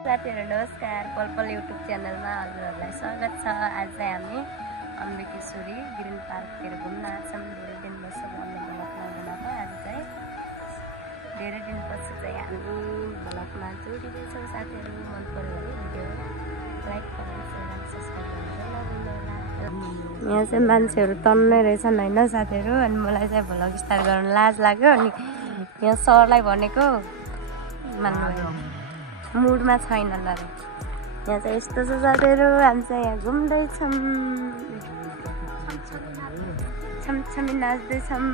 साथीहरु नमस्कार, पलपल युट्युब च्यानलमा हजुरहरुलाई स्वागत छ। आज चाहिँ हामी अम्बिकेश्वरी ग्रीन पार्कतिर घुम्न आछौँ। धेरै दिन बस्छ भन्ने भ्लगमा बनाएको। आज चाहिँ धेरै दिनपछि चाहिँ हामी भ्लगमा जोडिँदैछौँ। साथीहरु मन पर्यो भने भिडियो लाइक कमेन्ट शेयर र सब्स्क्राइब गर्न नभुल्नुहोला। यहाँ चाहिँ मान्छेहरु तन्नै रहेछन् हैन साथीहरु, अनि मलाई चाहिँ भ्लग स्टार्ट गर्न लाज लाग्यो। अनि यहाँ सरलाई भनेको मान्नु मुडमा छैन ल। यहाँ चाहिँ यस्तो छ साथीहरु, हामी चाहिँ यहाँ घुम्दैछौँ, छमछमी नाच्दैछौँ।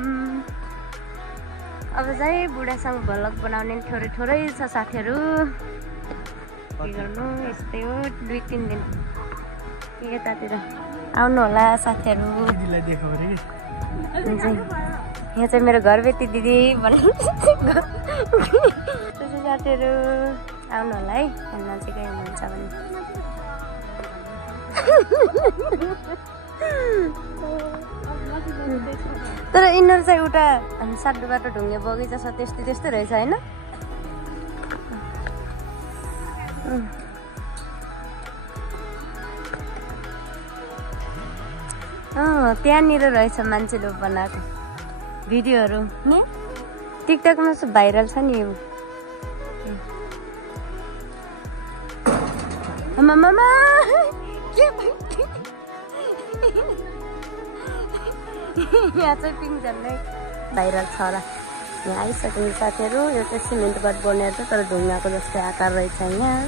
अब चाहिँ बुढासँग भ्लग बनाउने थोरै थोरै छ साथीहरु। के गर्नु, यस्तै हो 2-3 दिन यतातिर आउनु होला साथीहरु। यहाँ चाहिँ मेरो घरबेटी दिदी भन्नु साथीहरु आउनु होला है, नजिकै हुनुहुन्छ भने। तर यिनीहरू चाहिँ उता हामी साड्डो बाटो ढुङ्गे बगैँचा छ त्यस्तै त्यस्तै रहेछ होइन। त्यहाँनिर रहेछ मान्छेले बनाएको भिडियोहरू नि, टिकटकमा भाइरल छ नि। मामा यहाँ चाहिँ पिङ झन्डै भाइरल छ र। यहाँ आइसक्यो साथीहरु। यो चाहिँ सिमेन्ट बट बनेर छ तर ढुङ्गाको जस्तै आकार रहेछ यहाँ।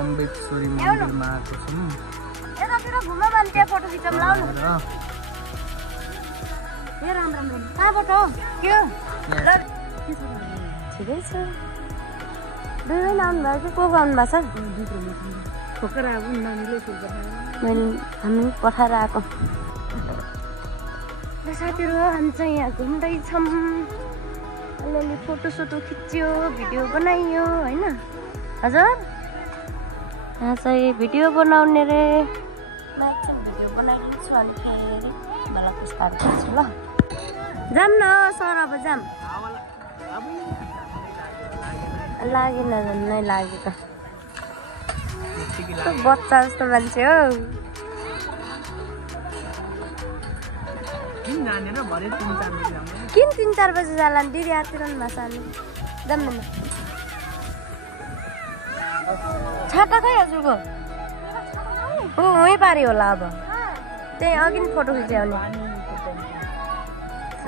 अम्बेकेश्वरी मन्दिरमा आएको छौँ। यतातिर घुम भने त्यहाँ फोटो खिचौँ लाउनु। ए राम राम राम, कहाँबाट हो के हो? ठिकै छ। दुई आउनु भयो कि को आउनु भएको छ? हामी पठाएर आएको साथीहरु। हामी चाहिँ यहाँ घुम्दैछौँ, अलिअलि फोटोसोटो खिच्यो, भिडियो बनाइयो होइन हजुर। यहाँ चाहिँ भिडियो बनाउने रे, म एकछिन भिडियो बनाइदिन्छु अनि फेरि मलाई स्टार्ट गर्छु ल। जाम न सर, अब जाम। लागेन झन्नै लाग्यो त, बच्चा जस्तो मान्छे हो। किन 3-4 बजी जाला नि दिदी आतिर नि भाषाले जान्न। छाता खै हजुरको? हो वहीँ पारि होला। अब त्यही अघि नि फोटो खिच्याउने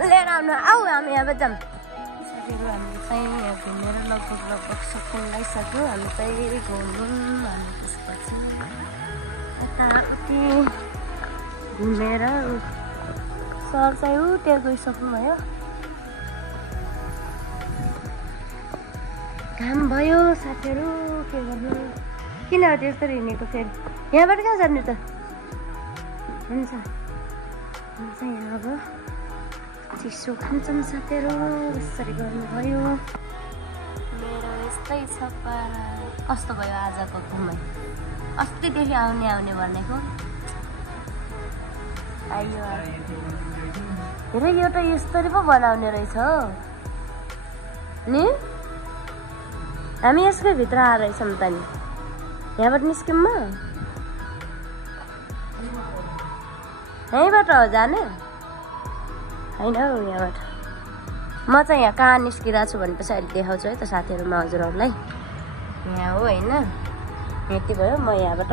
लिएर आउनु। आऊ हामी अब जाऊँ साथीहरु। हामी चाहिँ यहाँ घुमेर लगभग सकिन लागिसक्यो। हामी चाहिँ घुमौँ अनि त्यसपछि यताउति घुमेर सर चाहिँ ऊ त्यहाँ गइसक्नुभयो। घाम भयो साथीहरु, के गर्नु। किन हो त्यस्तरी हिँडेको फेरि? यहाँबाट कहाँ जाने त? हुन्छ यहाँ अब चिसो खान्छौँ साथीहरु। यसरी गर्नुभयो। मेरो यस्तै छ पारा। कस्तो भयो आजको घुमाइ? अस्तिदेखि आउने भनेको आइयो। हेर यो त यस्तरी पो बनाउने रहेछ नि। हामी यसकै भित्र आएर रहेछौँ त नि। यहाँबाट निस्क्यौँ म? यहीँबाट हो जाने होइन हौ यहाँबाट। म चाहिँ यहाँ कहाँ निस्किरहेको छु भनेपछि अहिले देखाउँछु है त साथीहरुमा हजुरहरूलाई। यहाँ हो होइन, यति भयो। म यहाँबाट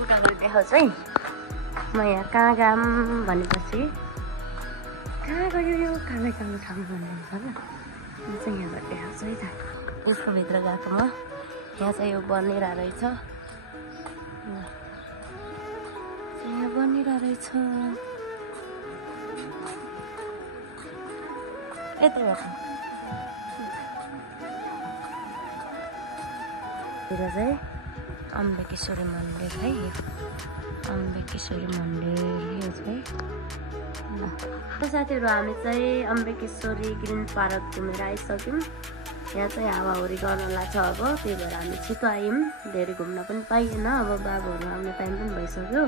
उता गएर देखाउँछु है। म यहाँ कहाँ गाम भनेपछि कहाँ गयो यो कालो कालो ठाउँ भन्नुहुन्छ ल। म चाहिँ यहाँबाट देखाउँछु है त। यसको भित्र गएको म। यहाँ चाहिँ यो बनिरहेको रहेछ, यहाँ बनिरहेको रहेछ। यतैबाट चाहिँ अम्बिकेश्वरी मन्दिर है। अम्बिकेश्वरी मन्दिर यो चाहिँ ल। साथीहरु हामी चाहिँ अम्बिकेश्वरी ग्रीन पार्क घुमेर आइसक्यौँ। यहाँ चाहिँ हावाहुरी गर्नला छ अब, त्यही भएर हामी छिटो आयौँ। धेरै घुम्न पनि पाइएन, अब बाबुहरू आउने टाइम पनि भइसक्यो।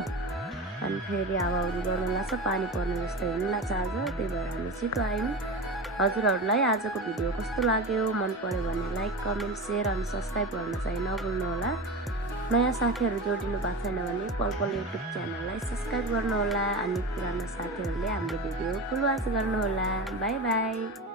अनि फेरि हावाहुरी गर्नु लाग्छ, पानी पर्ने जस्तै हुनु लाग्छ आज, त्यही भएर हामी छिटो आयौँ। हजुरहरूलाई आजको भिडियो कस्तो लाग्यो, मन पर्यो भने लाइक, कमेन्ट, सेयर अनि सब्सक्राइब गर्न चाहिँ नभुल्नुहोला। नयाँ साथीहरू जोडिनु भएको छैन भने पल पल युट्युब च्यानललाई सब्सक्राइब गर्नुहोला अनि पुरानो साथीहरूले हाम्रो भिडियो फुल वाच गर्नुहोला। By by.